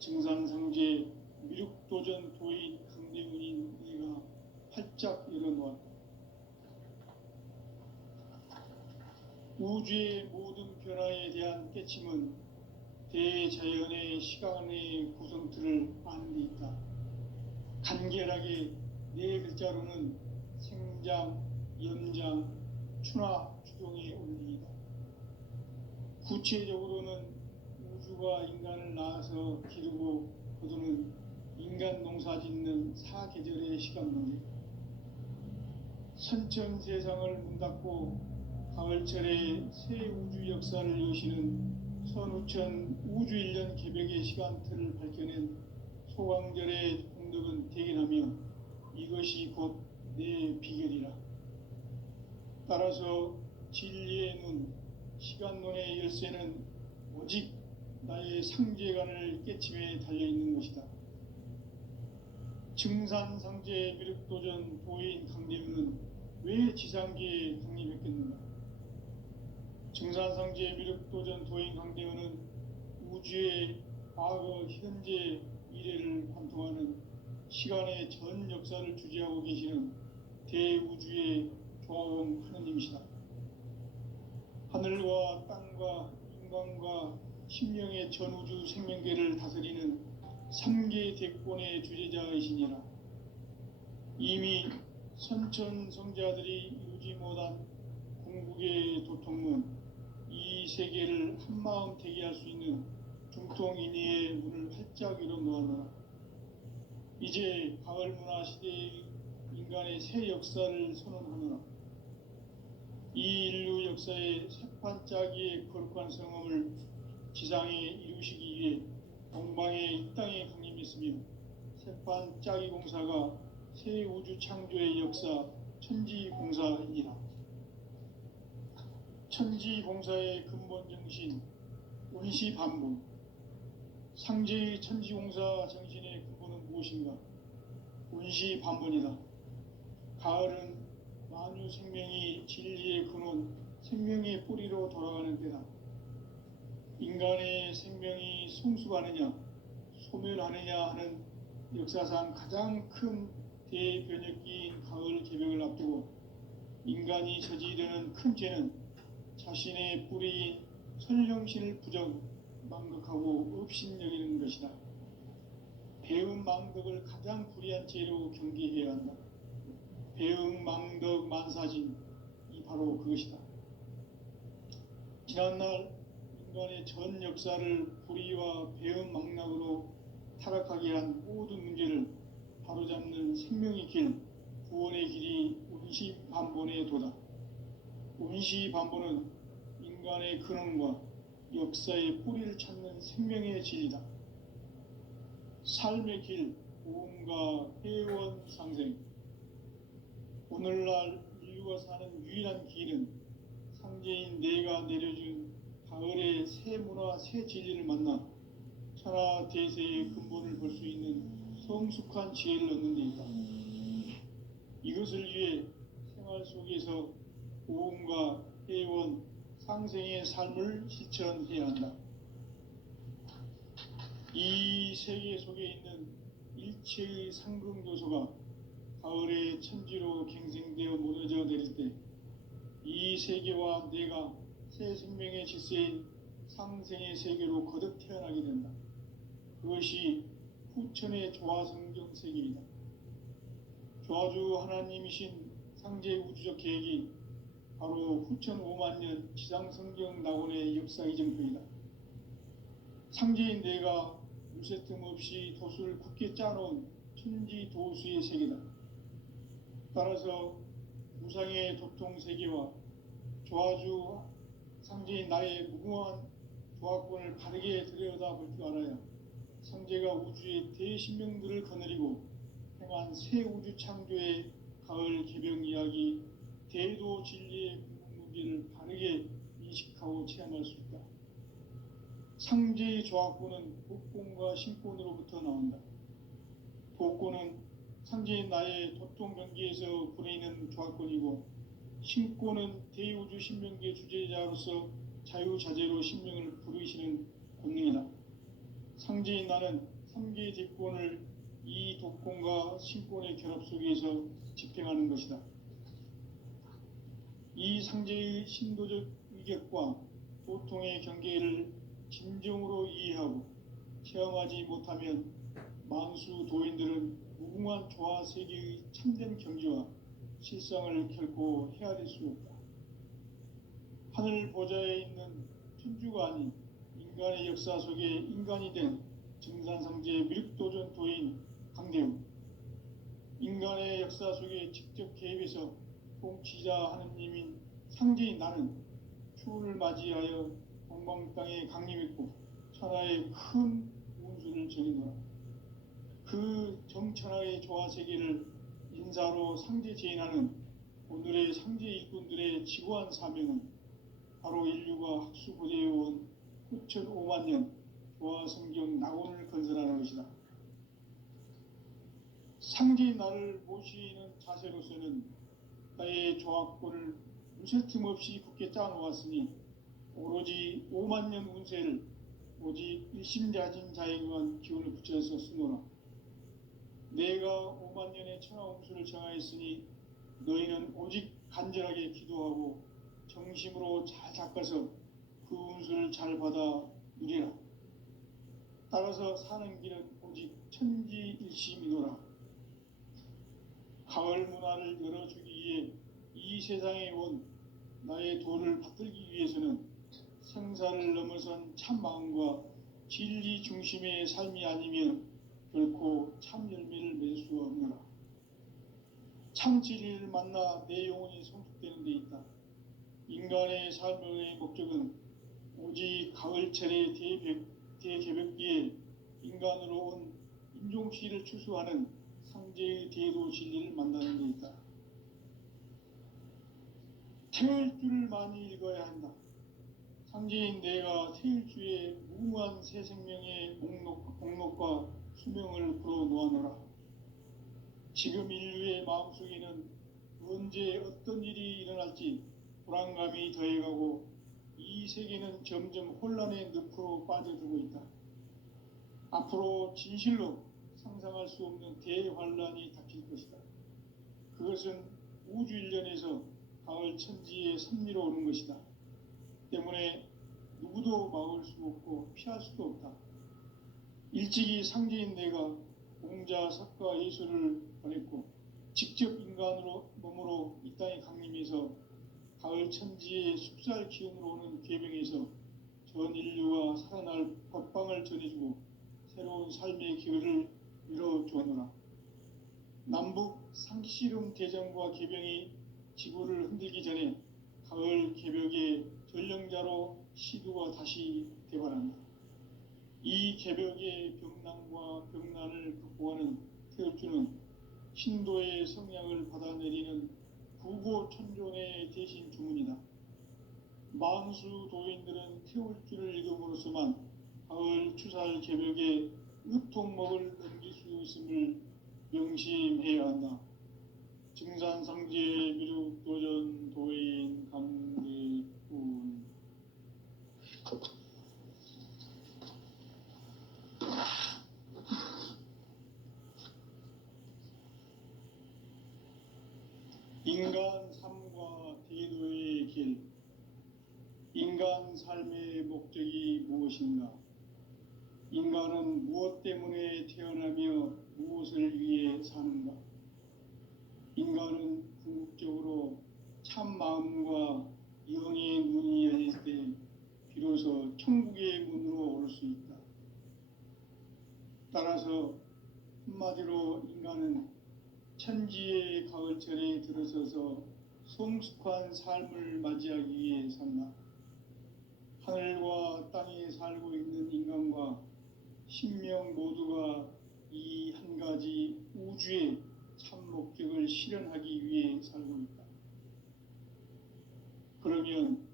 증산상제 미륵도전 도인 강대훈인 내가 활짝 열어놓았다. 우주의 모든 변화에 대한 깨침은 대자연의 시간의 구성틀을 아는 데 있다. 간결하게 네 글자로는 생장, 연장, 추나 추동의 원리이다. 구체적으로는 우주가 인간을 낳아서 기르고 거두는 인간 농사 짓는 사계절의 시간론이, 선천 세상을 문 닫고 가을철에 새 우주 역사를 여시는 선우천 우주일년 개벽의 시간틀을 밝혀낸 소강절의 공덕은 대견하며 이것이 곧 내 비결이라. 따라서 진리의 눈, 시간론의 열쇠는 오직 나의 상제관을 깨침에 달려있는 것이다. 증산상제 미륵도전 도인 강대훈은 왜 지상계에 강림했겠는가? 증산상제 미륵도전 도인 강대훈은 우주의 과거, 현재, 미래를 관통하는 시간의 전 역사를 주재하고 계시는 대우주의 조화공 하느님이시다. 하늘과 땅과 인간과 심령의 전우주 생명계를 다스리는 3계 대권의 주재자이시니라. 이미 선천성자들이 이루지 못한 궁극의 도통문, 이 세계를 한마음 되게 할 수 있는 중통인의의 문을 활짝 열어놓아라. 이제 가을 문화 시대의 인간의 새 역사를 선언하노라. 이 인류 역사의 새판짜기의 거룩한 성험을 지상에 이루시기 위해 동방의 이 땅에 강림했으며, 새판짜기 공사가 새 우주 창조의 역사 천지공사이니라. 천지공사의 근본 정신 운시반분, 상제의 천지공사 정신의 근본은 무엇인가? 운시반분이다. 가을은 만유 생명이 진리의 근원, 생명의 뿌리로 돌아가는 때다. 인간의 생명이 성숙하느냐 소멸하느냐 하는 역사상 가장 큰 대변혁기인 가을 개벽을 앞두고 인간이 저지르는 큰 죄는 자신의 뿌리인 선령신을 부정, 망극하고 업신여기는 것이다. 배음 망덕을 가장 불의한 죄로 경계해야 한다. 배음 망덕 만사진, 이 바로 그것이다. 지난날 인간의 전 역사를 불의와 배음 망락으로 타락하게 한 모든 문제를 바로잡는 생명의 길, 구원의 길이 운시반본의 도다. 운시반본은 인간의 근원과 역사의 뿌리를 찾는 생명의 진리다. 삶의 길, 보험과 회원 상생. 오늘날 인류가 사는 유일한 길은 상제인 내가 내려준 가을의 새 문화, 새 진리를 만나 천하 대세의 근본을 볼 수 있는 성숙한 지혜를 얻는 데 있다. 이것을 위해 생활 속에서 보험과 회원, 상생의 삶을 실천해야 한다. 이 세계 속에 있는 일체의 상승교소가 가을의 천지로 갱생되어 무너져 내릴 때 이 세계와 내가 새 생명의 질서인 상생의 세계로 거듭 태어나게 된다. 그것이 후천의 조화성경 세계이다. 조화주 하나님이신 상제 우주적 계획이 바로 후천 5만년 지상성경 낙원의 역사 이정표이다. 상제인 내가 요새 틈 없이 도수를 굳게 짜놓은 천지도수의 세계다. 따라서 무상의 도통세계와 조화주 상제인 나의 무궁한 조화권을 바르게 들여다볼 줄 알아야 상제가 우주의 대신명들을 거느리고 행한 새 우주 창조의 가을 개벽 이야기, 대도 진리의 궁극문제를 바르게 인식하고 체험할 수 있다. 상제의 조화권은 복권과 신권으로부터 나온다. 복권은 상제인 나의 도통 경계에서 부리는 조화권이고, 신권은 대우주 신명계 주제자로서 자유자재로 신명을 부르시는 권능이다. 상제인 나는 3개 대권을 이 독권과 신권의 결합 속에서 집행하는 것이다. 이 상제의 신도적 위격과 도통의 경계를 진정으로 이해하고 체험하지 못하면 만수 도인들은 무궁한 조화 세계의 참된 경지와 실상을 결코 헤아릴 수 없다. 하늘 보좌에 있는 천주가 아닌 인간의 역사 속에 인간이 된 정산상제 미륵도전 도인 강대웅, 인간의 역사 속에 직접 개입해서 통치자 하느님인 상제인 나는 추운을 맞이하여 동방 땅에 강림했고 천하의 큰 운수를 전이노라. 그 정천하의 조화세계를 인사로 상제 제인하는 오늘의 상제 일꾼들의 지구한 사명은 바로 인류가 학수고대해온 9,500만 년 조화성경 낙원을 건설하는 것이다. 상제인 나를 모시는 자세로서는 나의 조합권을 무쇠 틈 없이 굳게 짜놓았으니 오로지 5만 년 운세를 오직 일심자진 자에게만 기운을 붙여서 쓰노라. 내가 5만 년의 천하운수를 정하였으니 너희는 오직 간절하게 기도하고 정심으로 잘 닦아서 그 운수를 잘 받아 누리라. 따라서 사는 길은 오직 천지일심이노라. 가을 문화를 열어주기 위해 이 세상에 온 나의 도를 받들기 위해서는 생사를 넘어선 참 마음과 진리 중심의 삶이 아니면 결코 참 열매를 맺을 수 없노라. 참 진리를 만나 내 영혼이 성숙되는 데 있다. 인간의 삶의 목적은 오직 가을철의 대개벽기에 인간으로 온 인종시를 추수하는 상제의 대도 진리를 만나는 데 있다. 태일주를 많이 읽어야 한다. 상제인 내가 태일주의 무궁한 새 생명의 목록과 수명을 풀어 놓아노라. 지금 인류의 마음속에는 언제 어떤 일이 일어날지 불안감이 더해가고 이 세계는 점점 혼란의 늪으로 빠져들고 있다. 앞으로 진실로 상상할 수 없는 대환란이 닥칠 것이다. 그것은 우주 일련에서 가을 천지의 섭리로 오는 것이다. 때문에 누구도 막을 수 없고 피할 수도 없다. 일찍이 상제인 내가 공자, 석가, 예수를 보냈고 직접 인간으로 몸으로 이 땅에 강림해서 가을 천지의 숲살 기운으로 오는 계명에서 전 인류가 살아날 법방을 전해주고 새로운 삶의 기회를 열어주었노라. 남북 상씨름 대전과 개병이 지구를 흔들기 전에 가을 개벽의 전령자로 시두가 다시 대발한다. 이 개벽의 병난과 병난을 극복하는 태울주는 신도의 성량을 받아내리는 구고천존의 대신 주문이다. 만수 도인들은 태울주를 읽음으로써만 가을 추살 개벽의 의통목을 넘길 수 있음을 명심해야 한다. 증산상제 미륵도전 도인 강대훈. 인간 삶과 대도의 길. 인간 삶의 목적이 무엇인가? 인간은 무엇 때문에 태어나며 무엇을 위해 사는가? 인간은 궁극적으로 참 마음과 영의 문이 열릴 때 비로소 천국의 문으로 올 수 있다. 따라서 한마디로 인간은 천지의 가을철에 들어서서 성숙한 삶을 맞이하기 위해 산다. 하늘과 땅에 살고 있는 인간과 신명 모두가 이 한 가지 우주의 참 목적을 실현하기 위해 살고 있다. 그러면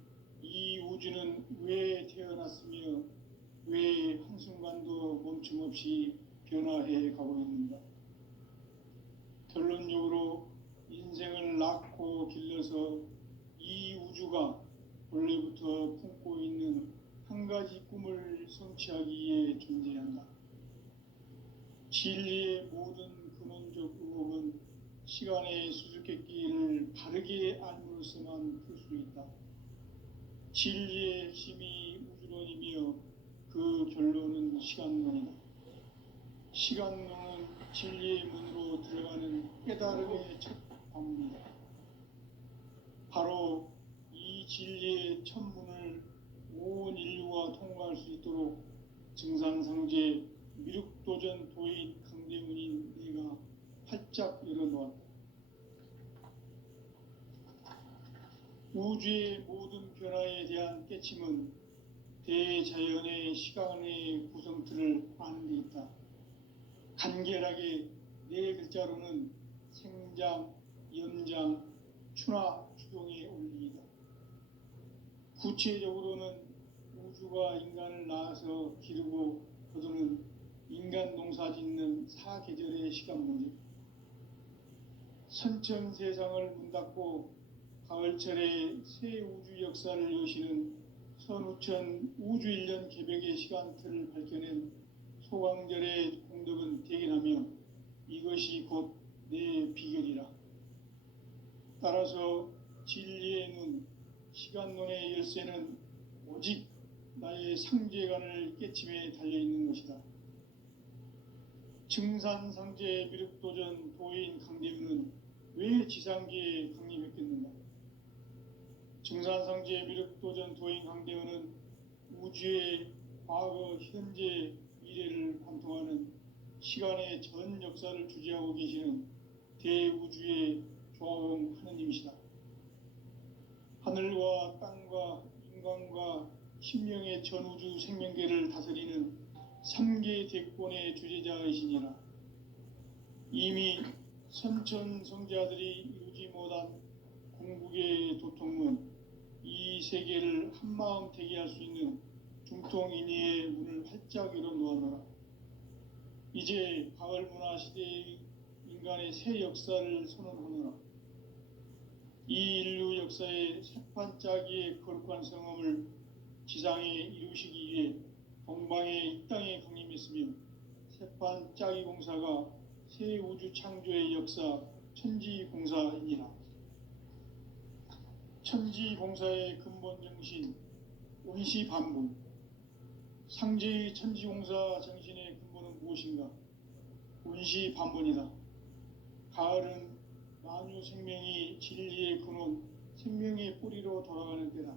이 우주는 왜 태어났으며 왜 한순간도 멈춤 없이 변화해 가고 있는가? 결론적으로 인생을 낳고 길러서 이 우주가 원래부터 품고 있는 한 가지 꿈을 성취하기 위해 존재한다. 진리의 모든 근원적 의혹은 시간의 수수께끼를 바르게 알므로써만 풀 수 있다. 진리의 핵심이 우주론이며 그 결론은 시간론이다. 시간론은 진리의 문으로 들어가는 깨달음의 첫 방문이다. 바로 이 진리의 첫 문을 온 인류가 통과할 수 있도록 증산상제 미륵도전 도인 강대문인 내가 활짝 열어놓았다. 우주의 모든 변화에 대한 깨침은 대자연의 시간의 구성틀을 아는 데 있다. 간결하게 네 글자로는 생장, 연장, 추나 추동의 원리이다. 구체적으로는 우주가 인간을 낳아서 기르고 거두는 인간 농사 짓는 사계절의 시간문제, 선천 세상을 문 닫고 가을철에 새 우주 역사를 여시는 선우천 우주 1년 개벽의 시간틀을 밝혀낸 소강절의 공덕은 대견하며 이것이 곧 내 비결이라. 따라서 진리의 눈, 시간론의 열쇠는 오직 나의 상제관을 깨침에 달려있는 것이다. 증산상제 미륵도전 도인 강대문은 왜 지상계에 강림했겠는가? 증산상제 미륵도전 도인 강대문은 우주의 과거, 현재, 미래를 관통하는 시간의 전 역사를 주재하고 계시는 대우주의 조화홍 하느님이시다. 하늘과 땅과 인간과 신명의 전우주 생명계를 다스리는 3계 대권의 주재자이시니라. 이미 선천성자들이 이루지 못한 궁극의 도통문, 이 세계를 한마음 되게 할 수 있는 중통인의의 문을 활짝 열어놓아노라. 이제 가을 문화 시대의 인간의 새 역사를 선언하노라. 이 인류 역사의 새판짜기의 거룩한 성험을 지상에 이루시기 위해 동방의 이 땅에 강림했으며 새판짜기 공사가 새 우주 창조의 역사 천지공사이니라. 천지공사의 근본 정신 원시반복, 상제의 천지공사 정신의 근본은 무엇인가? 원시반복이다. 가을은 만유 생명이 진리의 근원, 생명의 뿌리로 돌아가는 때다.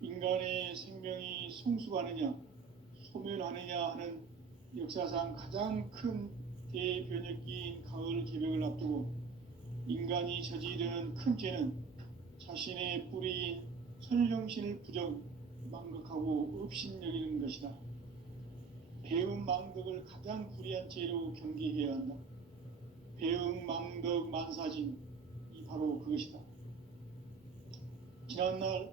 인간의 생명이 성숙하느냐, 소멸하느냐 하는 역사상 가장 큰 대변혁기인 가을 개벽을 앞두고 인간이 저지르는 큰 죄는 자신의 뿌리인 설령신을 부정, 망각하고 업신여기는 것이다. 배음 망덕을 가장 불의한 죄로 경계해야 한다. 배음 망덕 만사진, 이 바로 그것이다. 지난날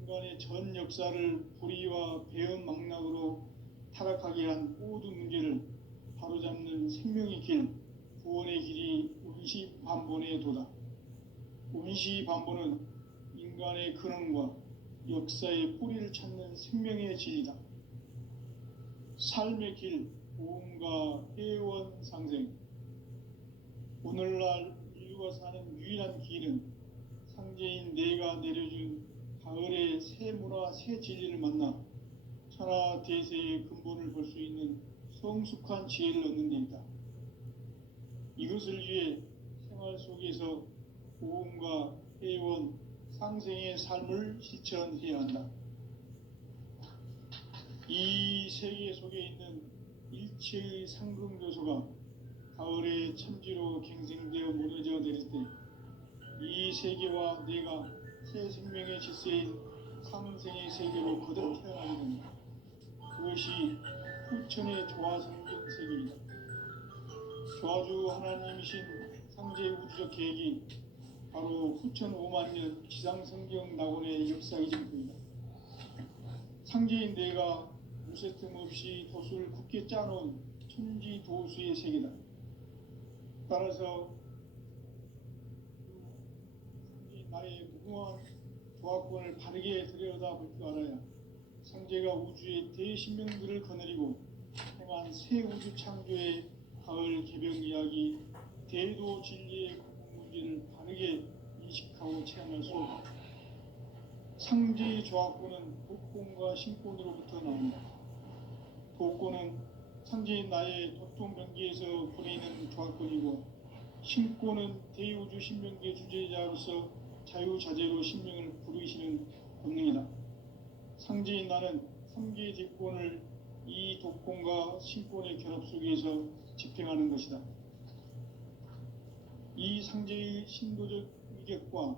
인간의 전 역사를 불의와 배음 망락으로 타락하게 한 모든 문제를 바로잡는 생명의 길, 구원의 길이 운시반본의 도다. 운시반본은 인간의 근원과 역사의 뿌리를 찾는 생명의 진리다. 삶의 길, 보험과 회원 상생. 오늘날 인류가 사는 유일한 길은 상제인 내가 내려준 가을의 새 문화, 새 진리를 만나 천하 대세의 근본을 볼 수 있는 성숙한 지혜를 얻는 데 있다. 이것을 위해 생활 속에서 보험과 회원, 상생의 삶을 실천해야 한다. 이 세계 속에 있는 일체의 상승교소가 가을의 천지로 갱생되어 무너져 내릴 때 이 세계와 내가 새 생명의 질서인 상생의 세계로 거듭 태어나게 된다. 그것이 후천의 조화성경 세계이다. 조화주 하나님이신 상제 우주적 계획이 바로 후천 5만 년 지상성경 낙원의 역사이실 뿐이다. 상제인 내가 무쇠 틈 없이 도수를 굳게 짜놓은 천지도수의 세계다. 따라서 나의 무궁한 조합권을 바르게 들여다볼 줄 알아야 상제가 우주의 대신명들을 거느리고 행한 새 우주 창조의 가을 개벽 이야기, 대도 진리의 궁극 문제를 바르게 인식하고 체험할 수 없다. 상제의 조합권은 독권과 신권으로부터 나온다. 독권은 상제인 나의 도통병기에서 부리는 조합권이고, 신권은 대우주 신명계 주제자로서 자유자재로 신명을 부르시는 권능이다. 상제인 나는 3개의 뒷권을 이 독권과 신권의 결합 속에서 집행하는 것이다. 이 상제의 신도적 위격과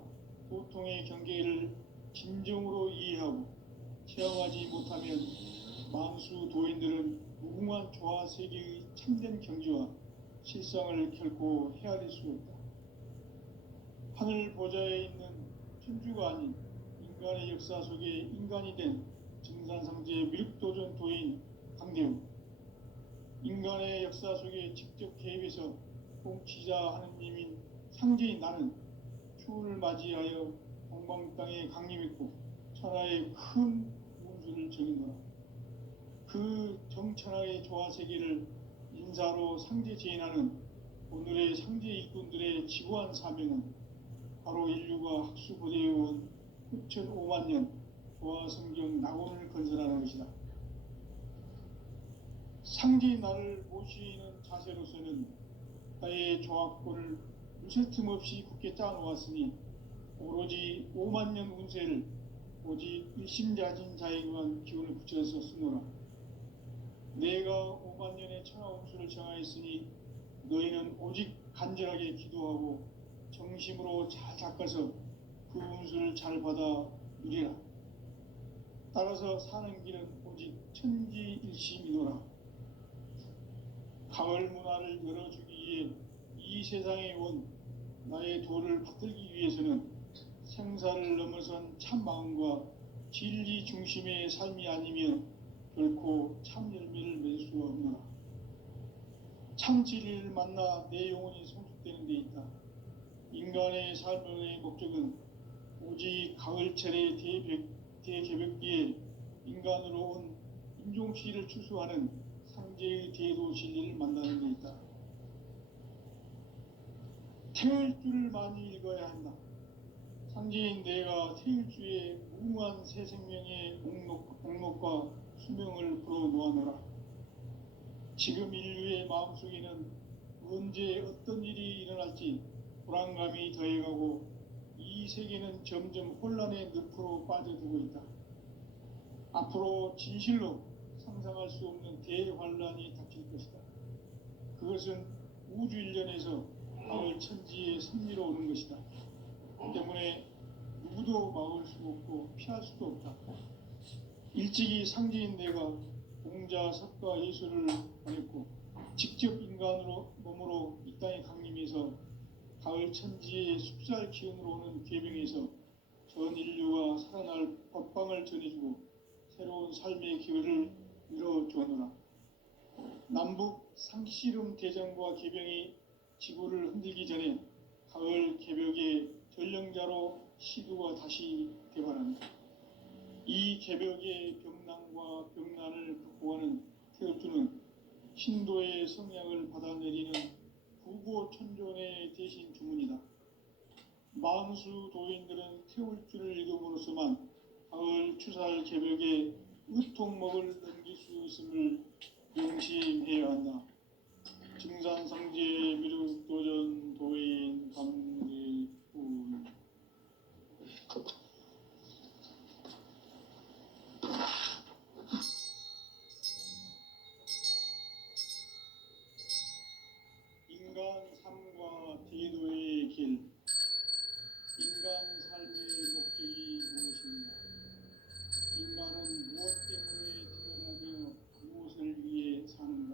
도통의 경계를 진정으로 이해하고 체험하지 못하면 만수 도인들은 무궁한 조화 세계의 참된 경지와 실상을 결코 헤아릴 수 없다. 하늘 보좌에 있는 천주가 아닌 인간의 역사 속에 인간이 된 증산상제 미륵도전 도인 강대우, 인간의 역사 속에 직접 개입해서 통치자 하느님인 상제인 나는 추운을 맞이하여 동방 땅에 강림했고 천하의 큰 운수를 정인노라. 그 정천하의 조화 세계를 인사로 상제 제인하는 오늘의 상제 일꾼들의 지구한 사명은 바로 인류가 학수고대해온 흡천 5만 년 조화 성경 낙원을 건설하는 것이다. 상제인 나를 모시는 자세로서는 나의 조합권을 무쇠 틈 없이 굳게 짜놓았으니 오로지 5만 년 운세를 오직 일심자진 자에게만 기운을 붙여서 쓰노라. 내가 5만 년의 천하 운수를 정하였으니 너희는 오직 간절하게 기도하고 정심으로 잘 닦아서 그 운수를 잘 받아 누리라. 따라서 사는 길은 오직 천지일심이노라. 가을 문화를 열어주기 위해 이 세상에 온 나의 도를 받들기 위해서는 생사를 넘어선 참 마음과 진리 중심의 삶이 아니면 결코 참 열매를 맺을 수가 없노라. 참 진리를 만나 내 영혼이 성숙되는 데 있다. 인간의 삶의 목적은 오직 가을철의 대개벽기에 인간으로 온 인종시를 추수하는 상제의 대도 진리를 만나는 데 있다. 태울 줄을 많이 읽어야 한다. 상제인 내가 태일주의 무궁한 새 생명의 목록과 수명을 불어놓아노라. 지금 인류의 마음속에는 언제 어떤 일이 일어날지 불안감이 더해가고 이 세계는 점점 혼란의 늪으로 빠져들고 있다. 앞으로 진실로 상상할 수 없는 대환란이 닥칠 것이다. 그것은 우주 일련에서 가을 천지의 섭리로 오는 것이다. 때문에 누구도 막을 수 없고 피할 수도 없다. 일찍이 상제인 내가 공자, 석가, 예수를 보냈고 직접 인간으로 몸으로 이 땅에 강림해서 가을 천지의 숲살 기운으로 오는 계병에서 전 인류가 살아날 법방을 전해주고 새로운 삶의 기회를 이뤄주었노라. 남북 상씨름 대전과 계병이 지구를 흔들기 전에 가을 개벽의 전령자로 시두가 다시 개발한다. 이 개벽의 병난과 병난을 극복하는 태엽주는 신도의 성향을 받아내리는 부고천존의 대신 주문이다. 만수 도인들은 태울주를 읽음으로써만 가을 추살 개벽의 의통목을 넘길 수 있음을 명심해야 한다. 증산상제 미륵도전 도인 강대훈. 인간 삶과 대도의 길. 인간 삶의 목적이 무엇인가? 인간은 무엇 때문에 태어나며 무엇을 위해 사는가?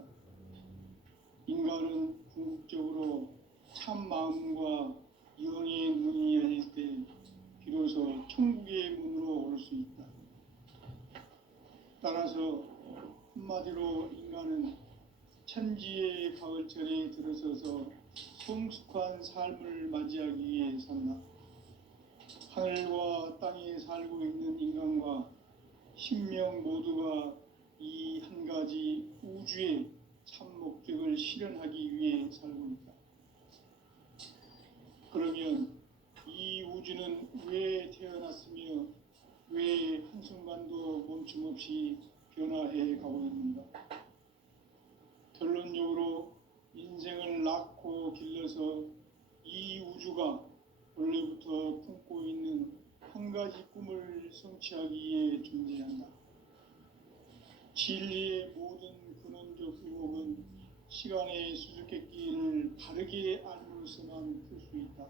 인간은 궁극적으로 참 마음과 영의 문이 열릴 때 비로소 천국의 문으로 올 수 있다. 따라서 한마디로 인간은 천지의 가을철에 들어서서 성숙한 삶을 맞이하기 위해 산다. 하늘과 땅에 살고 있는 인간과 신명 모두가 이 한 가지 우주의 참 목적을 실현하기 위해 살고 있다. 그러면 이 우주는 왜 태어났으며 왜 한순간도 멈춤없이 변화해 가고 있는가? 결론적으로 인생을 낳고 길러서 이 우주가 원래부터 품고 있는 한 가지 꿈을 성취하기 위해 존재한다. 진리의 모든 근원적 의목은 시간의 수수께끼를 바르게 알므로서만 풀 수 있다.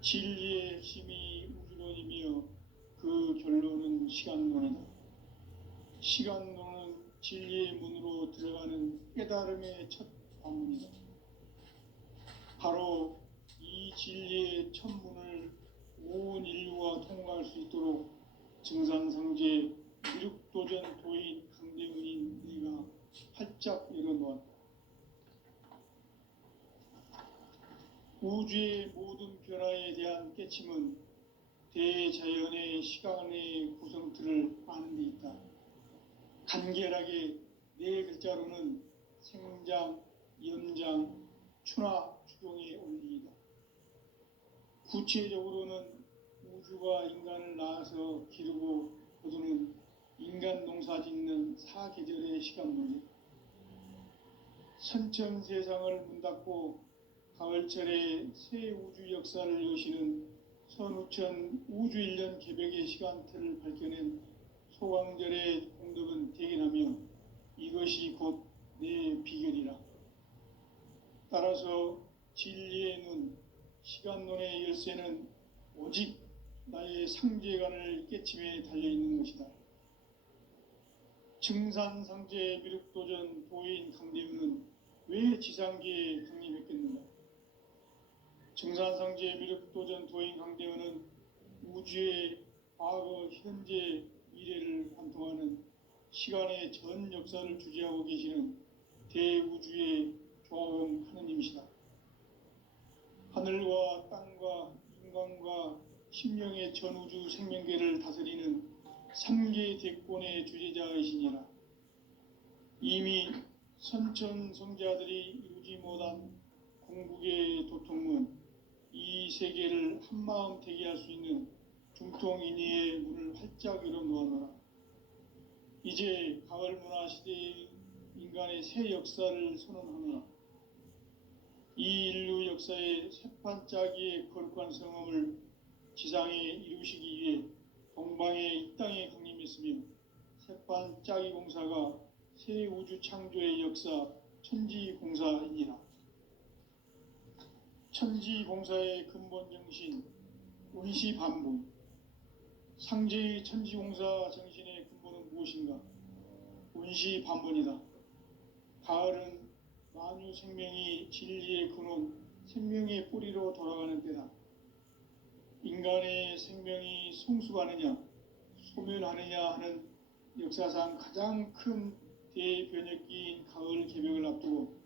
진리의 핵심이 우주론이며 그 결론은 시간론이다. 시간론은 진리의 문으로 들어가는 깨달음의 첫 방문이다. 바로 이 진리의 첫 문을 온 인류가 통과할 수 있도록 증산상제 미륵도전 도인 강대문인 네가 활짝 열어놓았다. 우주의 모든 변화에 대한 깨침은 대자연의 시간의 구성틀을 아는 데 있다. 간결하게 네 글자로는 생장, 연장, 추나 추동의 원리이다. 구체적으로는 우주가 인간을 낳아서 기르고 거두는 인간 농사 짓는 사계절의 시간론이다. 선천 세상을 문 닫고 가을철에 새 우주 역사를 여시는 선우천 우주 1년 개벽의 시간틀을 밝혀낸 소광절의 공덕은 대견하며 이것이 곧 내 비결이라. 따라서 진리의 눈, 시간론의 열쇠는 오직 나의 상제관을 깨침에 달려있는 것이다. 증산상제 미륵도전 도인 강대문은 왜 지상계에 강림했겠는가? 증산상제 미륵도전 도인 강대문은 우주의 과거, 현재, 미래를 관통하는 시간의 전 역사를 주재하고 계시는 대우주의 조화음 하느님이시다. 하늘과 땅과 인간과 심령의 전우주 생명계를 다스리는 3계 대권의 주재자이시니라. 이미 선천 성자들이 이루지 못한 공국의 도통문, 이 세계를 한마음 되게 할 수 있는 중통인의의 문을 활짝 열어놓아노라. 이제 가을 문화 시대의 인간의 새 역사를 선언하노라. 이 인류 역사의 새판짜기의 거룩한 성함을 지상에 이루시기 위해 동방의 이 땅에 강림했으며 새판짜기 공사가 새 우주 창조의 역사 천지공사이니라. 천지공사의 근본 정신 운시반복. 상제의 천지공사 정신의 근본은 무엇인가? 운시반복이다. 가을은 만유 생명이 진리의 근원, 생명의 뿌리로 돌아가는 때다. 인간의 생명이 성숙하느냐, 소멸하느냐 하는 역사상 가장 큰 대변혁기인 가을 개벽을 앞두고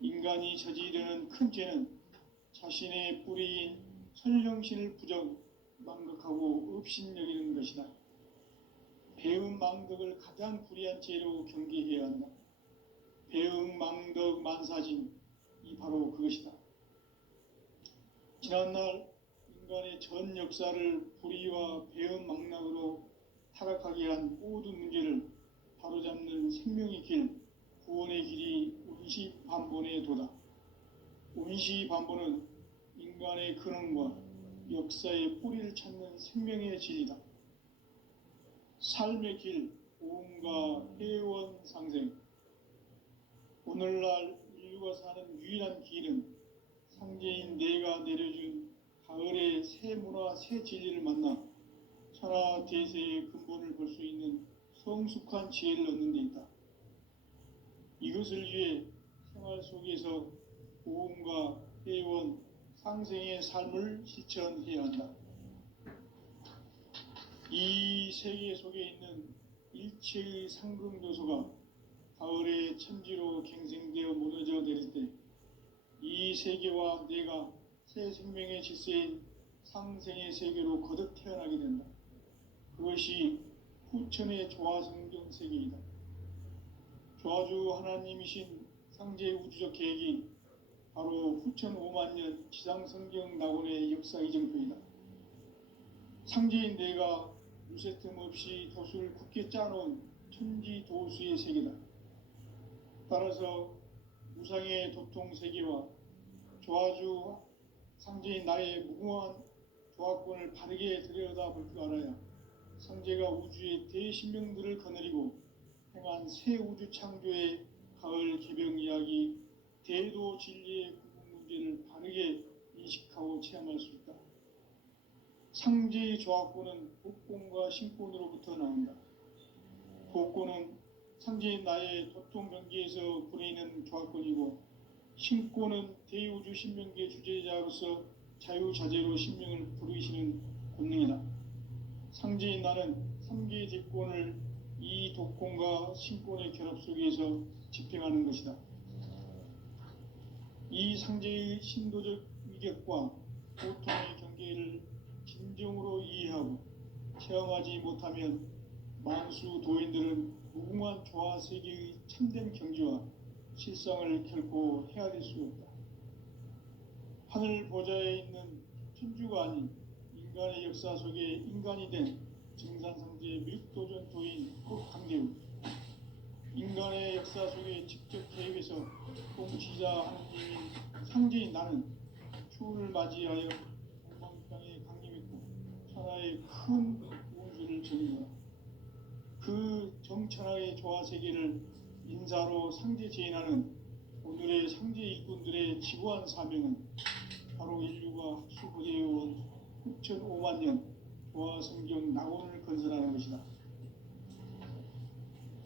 인간이 저지르는 큰 죄는 자신의 뿌리인 천령신을 부정, 망각하고 업신여기는 것이다. 배음 망덕을 가장 불의한 죄로 경계해야 한다. 배음 망덕 만사진, 이 바로 그것이다. 지난날 인간의 전 역사를 불의와 배음 망락으로 타락하게 한 모든 문제를 바로잡는 생명의 길, 구원의 길이 운시반본의 도다. 운시반본은 인간의 근원과 역사의 뿌리를 찾는 생명의 진리다. 삶의 길, 오음과 회원상생. 오늘날 인류가 사는 유일한 길은 상제인 내가 내려준 가을의 새 문화, 새 진리를 만나 천하 대세의 근본을 볼 수 있는 성숙한 지혜를 얻는 데 있다. 이것을 위해 생활 속에서 오음과 회원, 상생의 삶을 실천해야 한다. 이 세계 속에 있는 일체의 상금 요소가 가을의 천지로 갱생되어 무너져 내릴 때 이 세계와 내가 새 생명의 질서인 상생의 세계로 거듭 태어나게 된다. 그것이 후천의 조화성경 세계이다. 조화주 하나님이신 상제의 우주적 계획이 바로 후천 5만 년 지상성경 낙원의 역사 이정표이다. 상제인 내가 무쇠 틈 없이 도수를 굳게 짜놓은 천지 도수의 세계다. 따라서 무상의 도통 세계와 조화주 상제인 나의 무궁한 조화권을 바르게 들여다볼 줄 알아야 상제가 우주의 대신명들을 거느리고 행한 새 우주 창조의 가을 개병 이야기, 대도 진리의 궁극 문제를 바르게 인식하고 체험할 수 있다. 상제의 조화권은 복권과 신권으로부터 나온다. 복권은 상제인 나의 도통 경계에서 부리는 조화권이고, 신권은 대우주 신명계 주제자로서 자유자재로 신명을 부르시는 권능이다. 상제인 나는 3개의 대권을 이 독권과 신권의 결합 속에서 집행하는 것이다. 이 상제의 신도적 위격과 고통의 경계를 진정으로 이해하고 체험하지 못하면 만수 도인들은 무궁한 조화 세계의 참된 경지와 실상을 결코 헤아릴 수 없다. 하늘 보좌에 있는 천주가 아닌 인간의 역사 속에 인간이 된 증산상제 밀도전 도인 강대우, 인간의 역사 속에 직접 개입해서 통치자 하느님인 상제인 나는 추운을 맞이하여 동방 땅에 강림했고 천하의 큰 운수를 전이노라. 그 정천하의 조화세계를 인사로 상제 제인하는 오늘의 상제 일꾼들의 지구한 사명은 바로 인류가 학수고대해온 후천 5만 년 조화성경 낙원을 건설하는 것이다.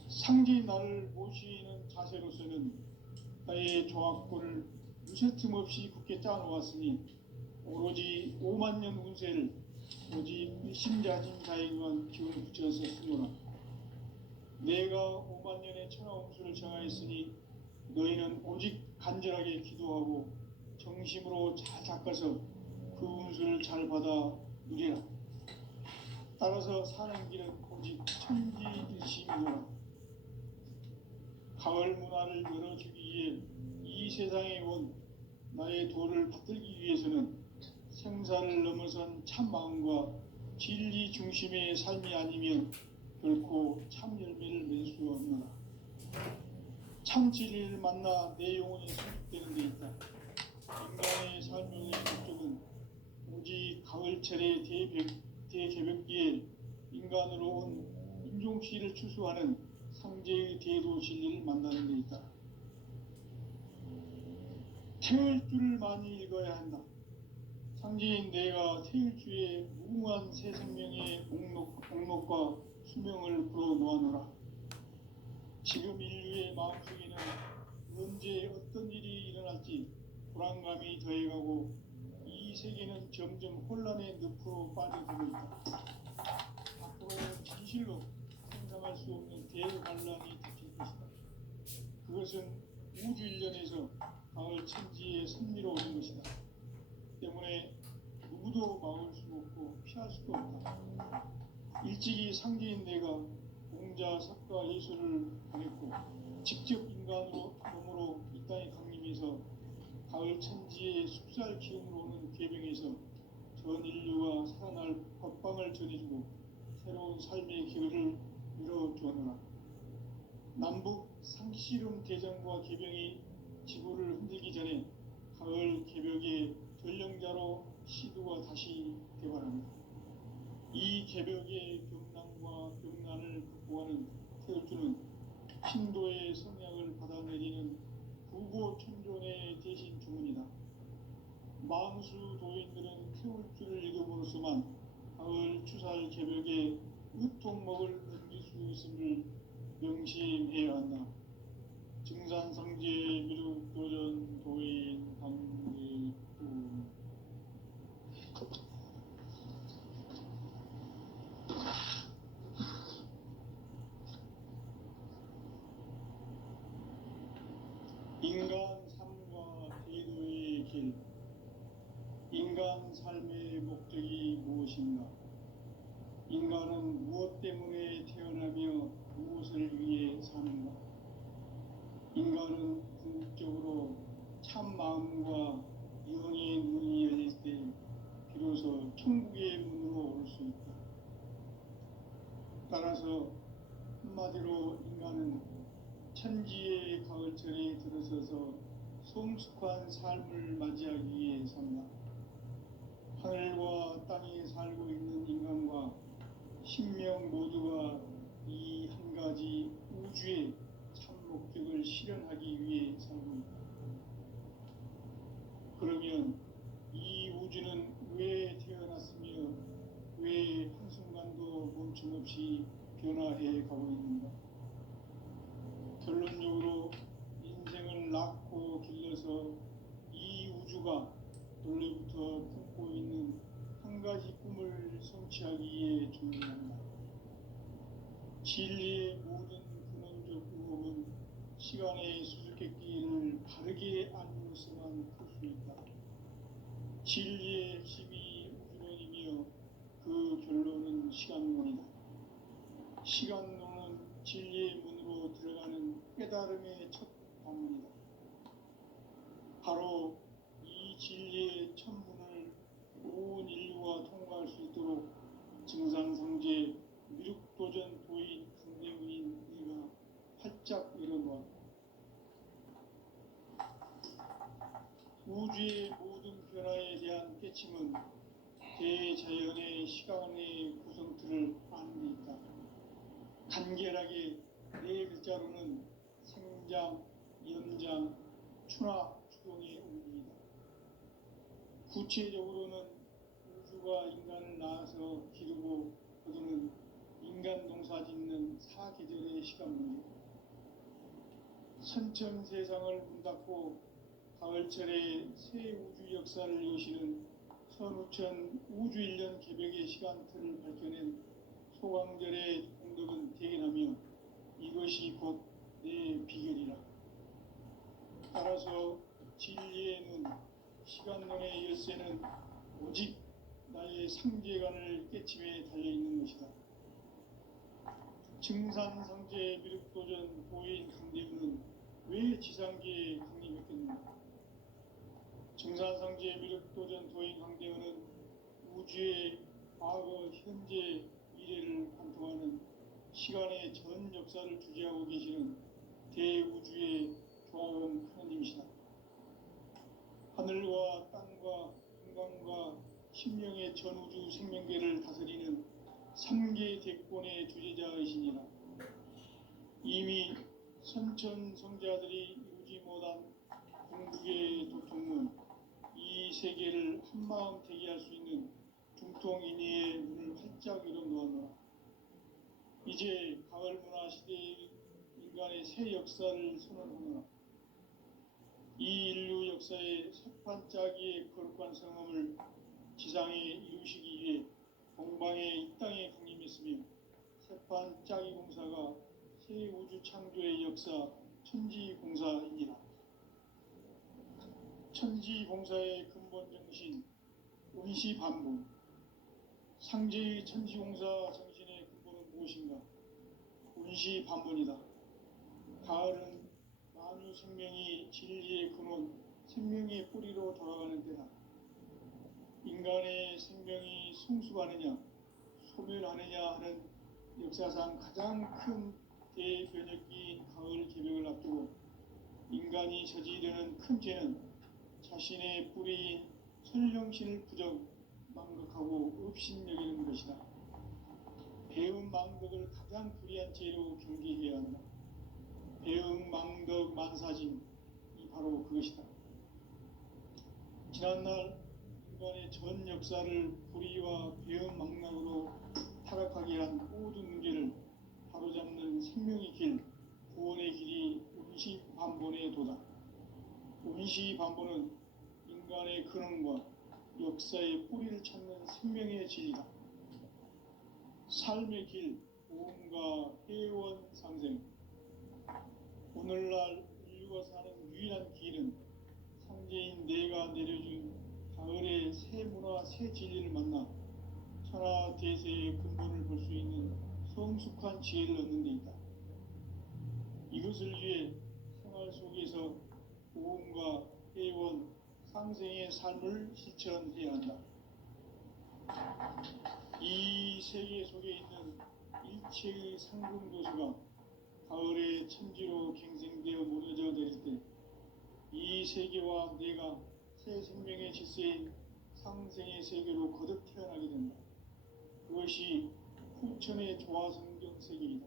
상제인 나를 모시는 자세로서는 나의 조화권을 무쇠 틈 없이 굳게 짜놓았으니 오로지 5만 년 운세를 오직 일심자진 자에게만 기운을 붙여서 쓰노라. 내가 5만 년의 천하음수를 정하였으니 너희는 오직 간절하게 기도하고 정심으로 잘 닦아서 그 운수를 잘 받아 누리라. 따라서 사는 길은 오직 천지일심이노라. 가을 문화를 열어주기 위해 이 세상에 온 나의 도를 받들기 위해서는 생사를 넘어선 참 마음과 진리 중심의 삶이 아니면 결코 참 열매를 맺을 수 없노라. 참 진리를 만나 내 영혼이 성숙되는 데 있다. 인간의 삶의 목적은 오직 가을철의 대개벽기에 인간으로 온 인종시를 추수하는 상제의 대도 진리를 만나는 데 있다. 태일주를 많이 읽어야 한다. 상제인 내가 태일주의 무궁한 새 생명의 목록과 수명을 불어놓아노라. 지금 인류의 마음속에는 언제 어떤 일이 일어날지 불안감이 더해가고 이 세계는 점점 혼란의 늪으로 빠져들고 있다. 앞으로 진실로 상상할 수 없는 대환란이 닥칠 것이다. 그것은 우주 일련에서 가을 천지의 섭리로 오는 것이다. 때문에 누구도 막을 수 없고 피할 수도 없다. 일찍이 상제인 내가 공자, 석가, 예술을 보냈고 직접 인간으로 몸으로 이 땅에 강림해서 가을 천지의 숙살 기운으로 오는 궤병에서 전 인류가 살아날 법방을 전해주고 새로운 삶의 길을 열어주었노라. 남북 상씨름 대전과 개병이 지구를 흔들기 전에 가을 개벽의 전령자로 시두가 다시 개발합니다. 이 개벽의 병난과 병난을 극복하는 태울주는 신도의 성향을 받아내리는 구고천존의 대신 주문이다. 만수 도인들은 태울주를 읽음으로써만 가을 추살 개벽의 의통목을 넘길 수 있음을 명심해야 한다. 증산상제 미륵도전 도인 강대구. 인간 삶과 대도의 길. 인간 삶의 목적이 무엇인가? 인간은 무엇 때문에 태어나며 무엇을 위해 사는가? 인간은 궁극적으로 참 마음과 영의 눈이 열릴 때 비로소 천국의 문으로 올 수 있다. 따라서 한마디로 인간은 천지의 가을철에 들어서서 성숙한 삶을 맞이하기 위해 산다. 하늘과 땅에 살고 있는 인간과 신명 모두가 이 한 가지 우주의 참 목적을 실현하기 위해 살고 있다. 그러면 이 우주는 왜 태어났으며 왜 한순간도 멈춤없이 변화해 가고 있는가? 결론적으로 인생을 낳고 길러서 이 우주가 원래부터 품고 있는 한 가지 꿈을 성취하기 위해 존재한다. 진리의 모든 근원적 의혹은 시간의 수수께끼를 바르게 알므로서만 풀 수 있다. 진리의 핵심이 우주론이며 그 결론은 시간론이다. 시간론은 진리의 문으로 들어가는 깨달음의 첫 방문이다. 바로 이 진리의 첫 문을 온 인류가 통과할 수 있도록 증산상제 미륵도전 도인 강대훈인 네가 활짝 열어놓았다. 우주의 모든 변화에 대한 깨침은 대자연의 시간의 구성틀을 아는 데 있다. 간결하게 네 글자로는 생장, 연장, 추나 추동의 온기이다. 구체적으로는 우주가 인간을 낳아서 기르고 거두는 인간 농사 짓는 사계절의 시간 문제다. 선천 세상을 문닫고 가을철에 새 우주 역사를 여시는 선우천 우주 1년 개벽의 시간틀을 밝혀낸 소강절의 공덕은 대견하며 이것이 곧 내 비결이라. 따라서 진리의 눈, 시간론의 열쇠는 오직 나의 상제관을 깨침에 달려있는 것이다. 증산상제 미륵도전 도인 강대훈은 왜 지상계에 강림했겠는가? 증산상제 미륵도전 도인 강대훈은 우주의 과거, 현재, 미래를 관통하는 시간의 전 역사를 주재하고 계시는 대우주의 조화원 하나님이시다. 하늘과 땅과 인간과 신명의 전우주 생명계를 다스리는 3개 대권의 주재자이시니라. 이미 선천성자들이 이루지 못한 궁극의 도통은 이 세계를 한마음 되게 할 수 있는 중통인의의 문을 활짝 열어놓았노라. 이제 가을 문화 시대의 인간의 새 역사를 선언하노라. 이 인류 역사의 석판짜기의 거룩한 성험을 지상에 이루시기 위해 동방에 이 땅에 강림했으며 세판짜기 공사가 새 우주 창조의 역사 천지공사이니라. 천지공사의 근본 정신 운시반복. 상제의 천지공사 정신의 근본은 무엇인가? 운시반복이다. 가을은 만유 생명이 진리의 근원, 생명의 뿌리로 돌아가는 때다. 인간의 생명이 성숙하느냐, 소멸하느냐 하는 역사상 가장 큰 대변혁기인 가을 개벽을 앞두고 인간이 저지르는 큰 죄는 자신의 뿌리인 선령신을 부정, 망각하고 업신여기는 것이다. 배음 망덕을 가장 불의한 죄로 경계해야 한다. 배음 망덕 만사진이 바로 그것이다. 지난날 인간의 전 역사를 불의와 배음 망락으로 타락하게 한 모든 문제를 바로잡는 생명의 길, 구원의 길이 운시반본의 도다. 운시반본은 인간의 근원과 역사의 뿌리를 찾는 생명의 진리다. 삶의 길, 보험과 회원 상생. 오늘날 인류가 사는 유일한 길은 상제인 내가 내려준 가을의 새 문화, 새 진리를 만나 천하 대세의 근본을 볼 수 있는 성숙한 지혜를 얻는 데 있다. 이것을 위해 생활 속에서 보험과 회원, 상생의 삶을 실천해야 한다. 이 세계 속에 있는 일체의 상승도수가 가을의 천지로 갱생되어 무너져 내릴 때 이 세계와 내가 새 생명의 질서인 상생의 세계로 거듭 태어나게 된다. 그것이 후천의 조화성경 세계이다.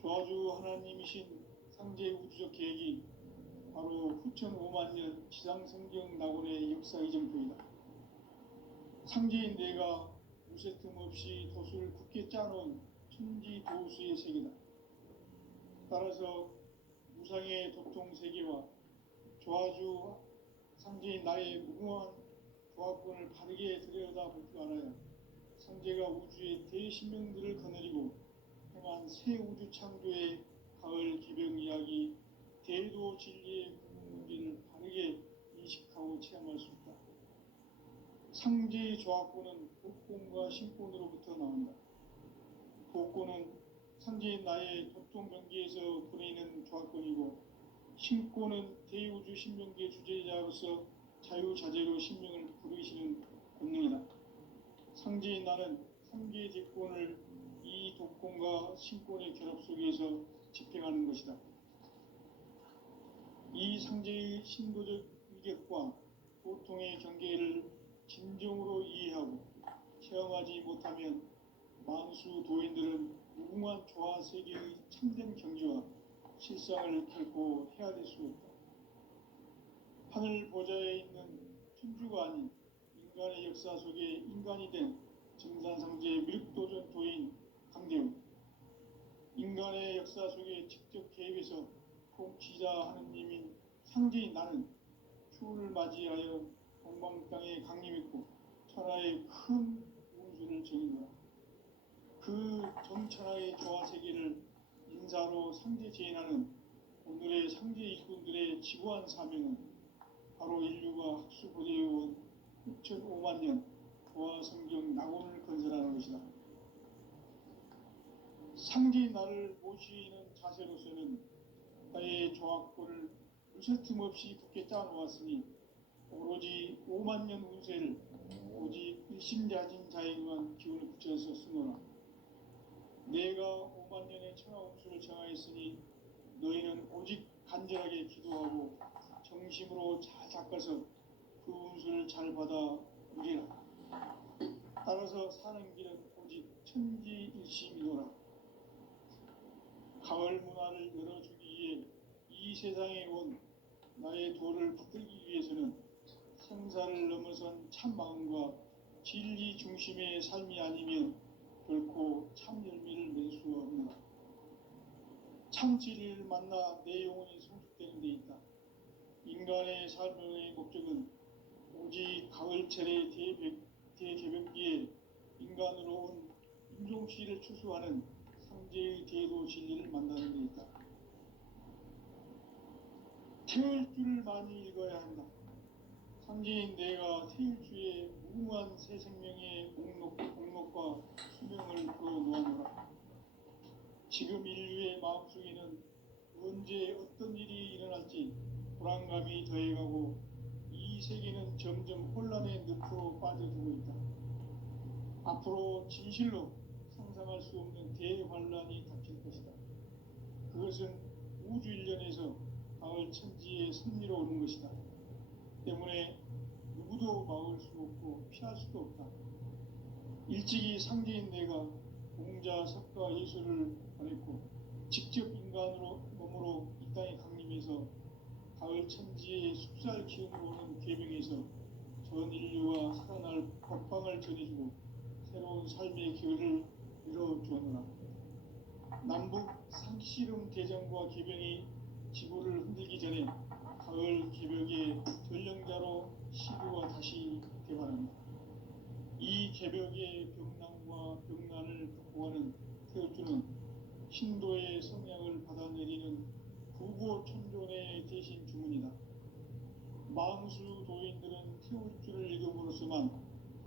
조화주 하나님이신 상제 우주적 계획이 바로 후천 5만 년 지상성경 낙원의 역사 이정표이다. 상제인 내가 무쇠 틈 없이 도수를 굳게 짜놓은 천지 도수의 세계다. 따라서 무상의 도통 세계와 조화주 상제인 나의 무궁한 조화권을 바르게 들여다볼 줄 알아야 상제가 우주의 대신명들을 거느리고 행한 새 우주 창조의 가을 기병 이야기 대도 진리의 문제를 바르게 인식하고 체험할 수 있다. 상제의 조화권은 복권과 신권으로부터 나온다. 복권은 상제인 나의 도통 경계에서 보내는 조화권이고 신권은 대우주 신명계 주제자로서 자유자재로 신명을 부르시는 권능이다. 상제인 나는 상계 대권을 이 독권과 신권의 결합 속에서 집행하는 것이다. 이 상제의 신도적 위격과 보통의 경계를 진정으로 이해하고 체험하지 못하면 만수 도인들은 무궁한 조화 세계의 참된 경지와 실상을 결코 헤아릴 수 없다. 하늘 보좌에 있는 천주가 아닌 인간의 역사 속에 인간이 된 정산상제의 밀도전 도인 강대우, 인간의 역사 속에 직접 개입해서 통치자 하느님인 상제인 나는 추운을 맞이하여 동방 땅에 강림했고 천하의 큰 운수를 정의노라. 그 정천하의 조화 세계를 인사로 상제 제인하는 오늘의 상제 일꾼들의 지구한 사명은 바로 인류가 학수고대해온 6,5만 년 조화 성경 낙원을 건설하는 것이다. 상제인 나를 모시는 자세로서는 나의 조화권을 무쇠 틈 없이 굳게 짜놓았으니 오로지 5만 년 운세를 오직 일심자진 자에게만 기운을 붙여서 쓰노라. 내가 5만 년의 천하 운수를 정하였으니 너희는 오직 간절하게 기도하고 정심으로 잘 닦아서 그 운수를 잘 받아 누리라. 따라서 사는 길은 오직 천지일심이노라. 가을 문화를 열어주기 위해 이 세상에 온 나의 도를 붙들기 위해서는 생사를 넘어선 참마음과 진리 중심의 삶이 아니면 결코 참 열매를 낼 수 없노라. 참 진리를 만나 내 영혼이 성숙되는 데 있다. 인간의 삶의 목적은 오직 가을철의 대개벽기에 인간으로 온 인종시를 추수하는 상제의 대도 진리를 만나는 데 있다. 태을 줄을 많이 읽어야 한다. 상제인 내가 태일주의 무궁한 새 생명의 목록과 수명을 풀어놓아노라. 지금 인류의 마음속에는 언제 어떤 일이 일어날지 불안감이 더해가고 이 세계는 점점 혼란의 늪으로 빠져들고 있다. 앞으로 진실로 상상할 수 없는 대환란이 닥칠 것이다. 그것은 우주 일련에서 가을 천지의 섭리로 오는 것이다. 때문에 누구도 막을 수 없고 피할 수도 없다. 일찍이 상제인 내가 공자, 석가, 예수를 보냈고 직접 인간으로 몸으로 이 땅에 강림해서 가을 천지의 숲살 기운으로 오는 계명에서 전 인류와 살아날 법방을 전해주고 새로운 삶의 기회를 이뤄주었노라. 남북 상씨름 대전과 계병이 지구를 흔들기 전에 가을 개벽의 전령자로 시구가 다시 개발합니다. 이 개벽의 병난과 병난을 극복하는 태우주는 신도의 성향을 받아내리는 구보천존의 대신 주문이다. 망수 도인들은 태우주를 읽음으로써만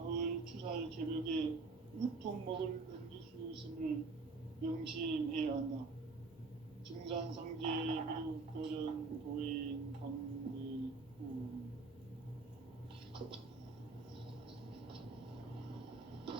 가을 추살 개벽에 유통먹을 넘길 수 있음을 명심해야 한다. 증산상제 미륵 도전 도야